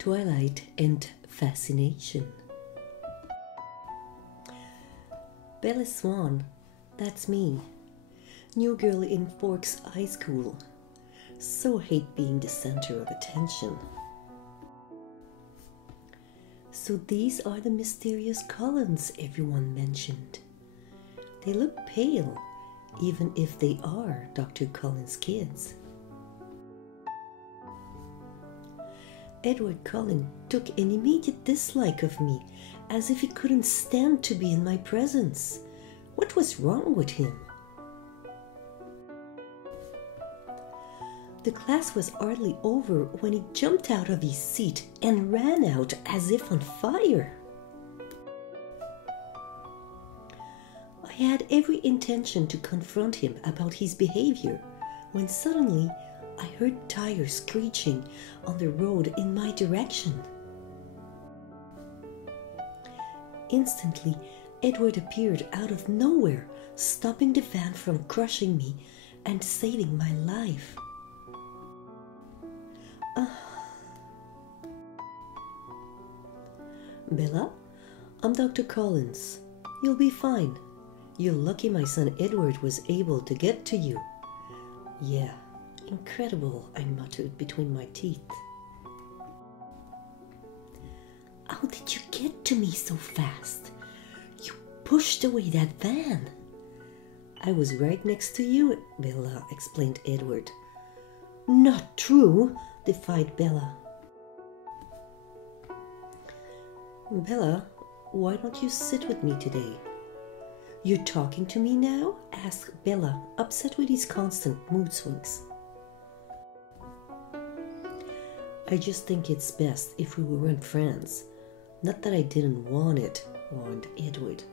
Twilight and Fascination. Bella Swan, that's me. New girl in Forks High School. So hate being the center of attention. So these are the mysterious Cullens everyone mentioned. They look pale, even if they are Dr. Cullen's kids. Edward Cullen took an immediate dislike of me, as if he couldn't stand to be in my presence. What was wrong with him? The class was hardly over when he jumped out of his seat and ran out as if on fire. I had every intention to confront him about his behavior when suddenly I heard tires screeching on the road in my direction. Instantly, Edward appeared out of nowhere, stopping the van from crushing me and saving my life. Bella, I'm Dr. Collins. You'll be fine. You're lucky my son Edward was able to get to you. Yeah, incredible, I muttered between my teeth. How did you get to me so fast? You pushed away that van. I was right next to you, Bella, explained Edward. Not true, defied Bella. Bella, why don't you sit with me today? You're talking to me now? Asked Bella, upset with his constant mood swings. I just think it's best if we weren't friends. Not that I didn't want it, warned Edward.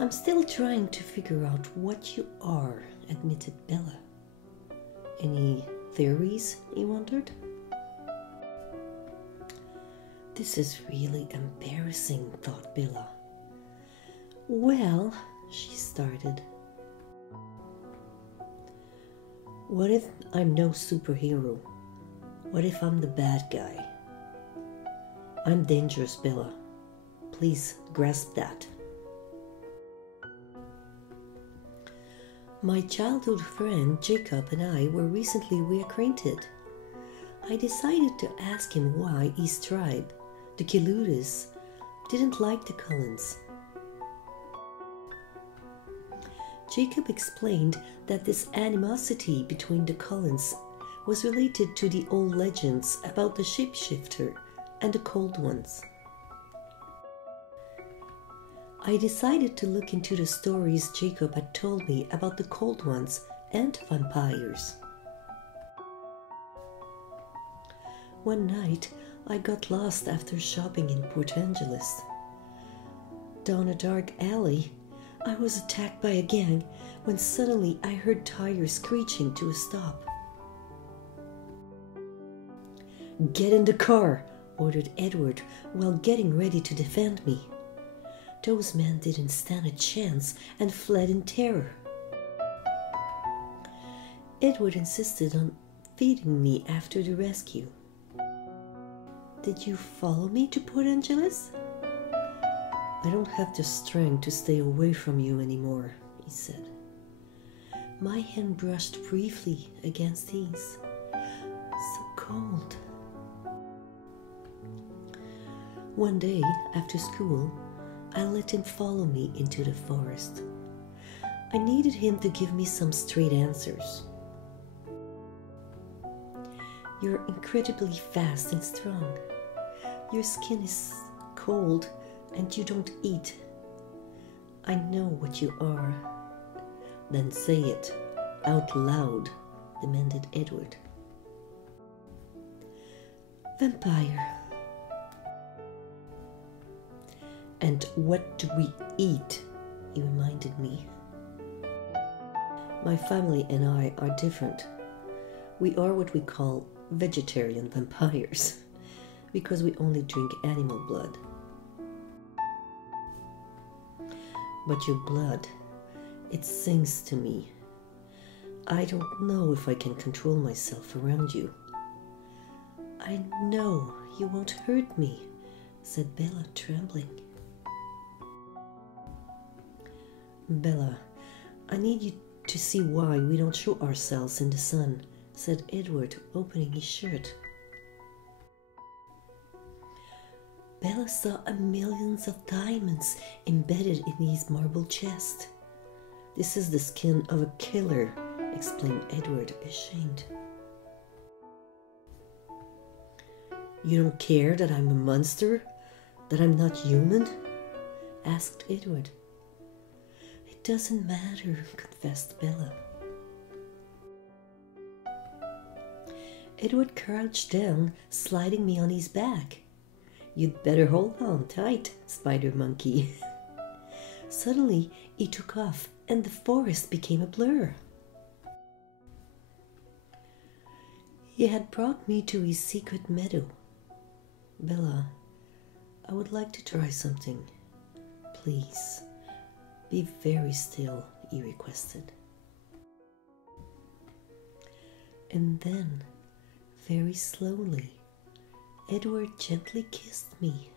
I'm still trying to figure out what you are, admitted Bella. Any theories, he wondered? This is really embarrassing, thought Bella. Well, she started. What if I'm no superhero? What if I'm the bad guy? I'm dangerous, Bella. Please grasp that. My childhood friend Jacob and I were recently reacquainted. I decided to ask him why his tribe, the Kiludas, didn't like the Cullens. Jacob explained that this animosity between the Cullens was related to the old legends about the shapeshifter and the cold ones. I decided to look into the stories Jacob had told me about the cold ones and vampires. One night, I got lost after shopping in Port Angeles. Down a dark alley, I was attacked by a gang when suddenly I heard tires screeching to a stop. Get in the car, ordered Edward while getting ready to defend me. Those men didn't stand a chance and fled in terror. Edward insisted on feeding me after the rescue. Did you follow me to Port Angeles? I don't have the strength to stay away from you anymore, he said. My hand brushed briefly against his. So cold. One day, after school, I let him follow me into the forest. I needed him to give me some straight answers. You're incredibly fast and strong. Your skin is cold and you don't eat. I know what you are. Then say it out loud, demanded Edward. Vampire. And what do we eat? He reminded me. My family and I are different. We are what we call vegetarian vampires, because we only drink animal blood. But your blood, it sings to me. I don't know if I can control myself around you. I know you won't hurt me, said Bella, trembling. Bella, I need you to see why we don't show ourselves in the sun, said Edward, opening his shirt. Bella saw millions of diamonds embedded in his marble chest. This is the skin of a killer, explained Edward, ashamed. You don't care that I'm a monster? That I'm not human? Asked Edward. It doesn't matter, confessed Bella. Edward crouched down, sliding me on his back. You'd better hold on tight, Spider Monkey. Suddenly, he took off, and the forest became a blur. He had brought me to his secret meadow. Bella, I would like to try something. Please, be very still, he requested. And then, very slowly, Edward gently kissed me.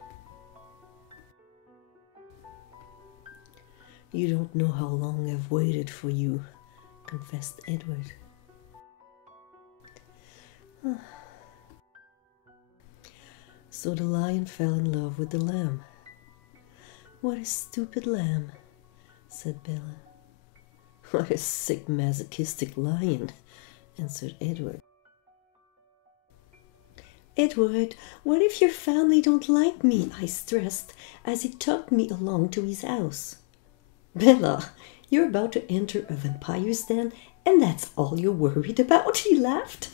You don't know how long I've waited for you, confessed Edward. So the lion fell in love with the lamb. What a stupid lamb, said Bella. What a sick masochistic lion, answered Edward. Edward, what if your family don't like me? I stressed as he tugged me along to his house. Bella, you're about to enter a vampire's den, and that's all you're worried about, he laughed.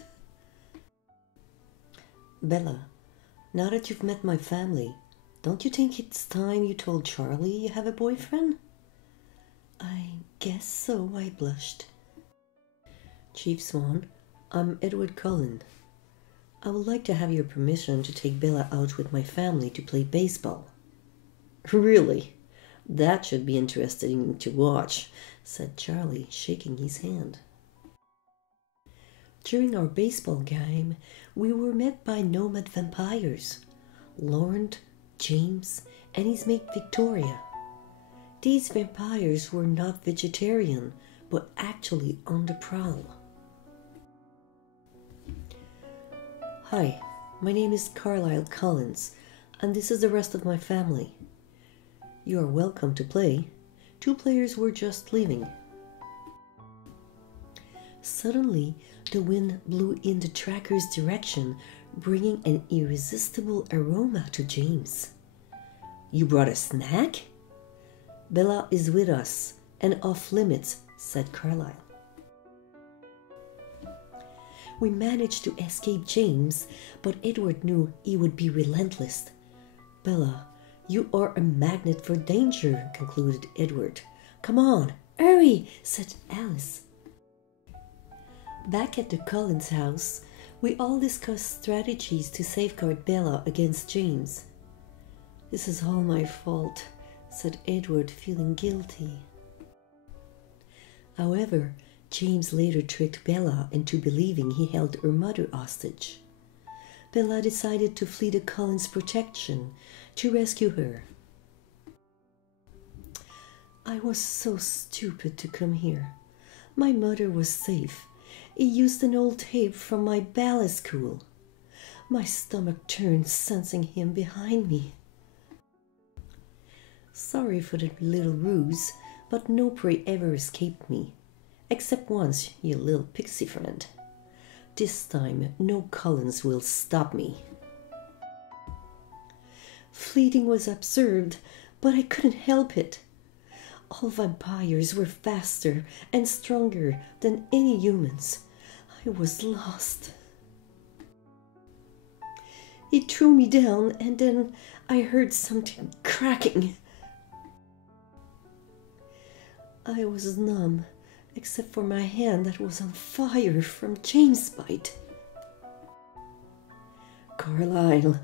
Bella, now that you've met my family, don't you think it's time you told Charlie you have a boyfriend? I guess so, I blushed. Chief Swan, I'm Edward Cullen. I would like to have your permission to take Bella out with my family to play baseball. Really? That should be interesting to watch, said Charlie, shaking his hand. During our baseball game, we were met by nomad vampires, Lorne, James, and his mate Victoria. These vampires were not vegetarian, but actually on the prowl. Hi, my name is Carlisle Collins, and this is the rest of my family. You are welcome to play. 2 players were just leaving. Suddenly, the wind blew in the tracker's direction, bringing an irresistible aroma to James. You brought a snack? Bella is with us, and off limits, said Carlisle. We managed to escape James, but Edward knew he would be relentless. Bella, you are a magnet for danger, concluded Edward. Come on, hurry, said Alice. Back at the Collins house, we all discussed strategies to safeguard Bella against James. This is all my fault, said Edward, feeling guilty. However, James later tricked Bella into believing he held her mother hostage. Bella decided to flee the Collins' protection to rescue her. I was so stupid to come here. My mother was safe. He used an old tape from my ballet school. My stomach turned, sensing him behind me. Sorry for the little ruse, but no prey ever escaped me. Except once, you little pixie friend. This time, no Collins will stop me. Fleeting was absurd, but I couldn't help it. All vampires were faster and stronger than any humans. I was lost. He threw me down, and then I heard something cracking. I was numb, except for my hand that was on fire from James' bite. Carlisle,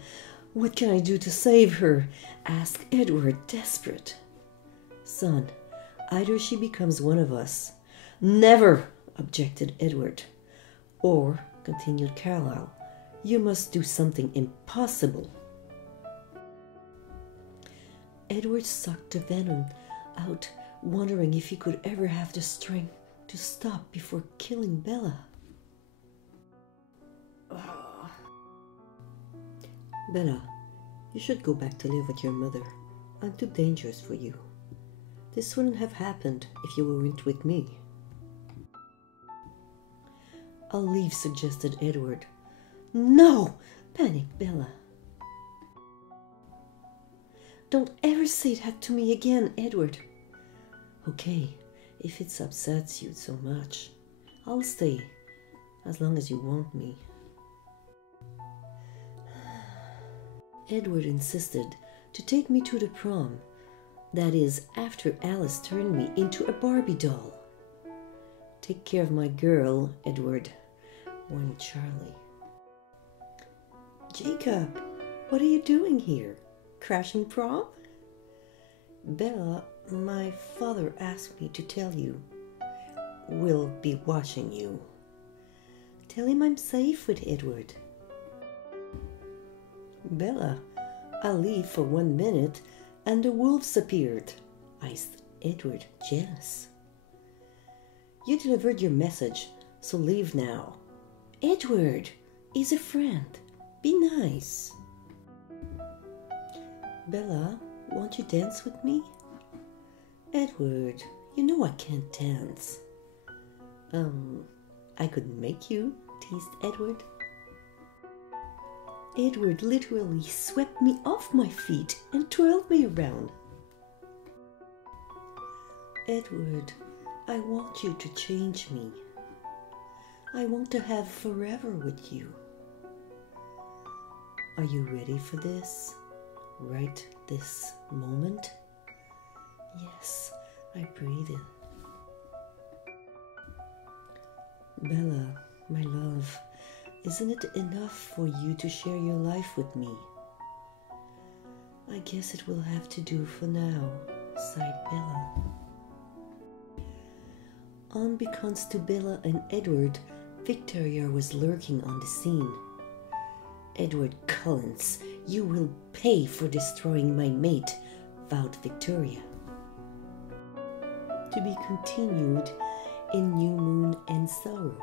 what can I do to save her? Asked Edward, desperate. Son, either she becomes one of us. Never, objected Edward. Or, continued Carlisle, You must do something impossible. Edward sucked the venom out, wondering if he could ever have the strength to stop before killing Bella. Bella, you should go back to live with your mother. I'm too dangerous for you. This wouldn't have happened if you weren't with me. I'll leave, suggested Edward. No! Panicked Bella. Don't ever say that to me again, Edward. Okay, if it upsets you so much, I'll stay, as long as you want me. Edward insisted to take me to the prom. That is, after Alice turned me into a Barbie doll. Take care of my girl, Edward, warned Charlie. Jacob, what are you doing here? Crashing prom? Bella, my father asked me to tell you. We'll be watching you. Tell him I'm safe with Edward. Bella, I'll leave for 1 minute and the wolves appeared, iced Edward, jealous. You delivered your message, so leave now. Edward is a friend. Be nice. Bella, won't you dance with me? Edward, you know I can't dance. I could make you, teased Edward. Edward literally swept me off my feet and twirled me around. Edward, I want you to change me. I want to have forever with you. Are you ready for this? Right this moment? Yes, I breathe in. Bella, my love, isn't it enough for you to share your life with me? I guess it will have to do for now, sighed Bella. Unbeknownst to Bella and Edward, Victoria was lurking on the scene. Edward Collins, you will pay for destroying my mate, vowed Victoria. To be continued in New Moon and Sorrow.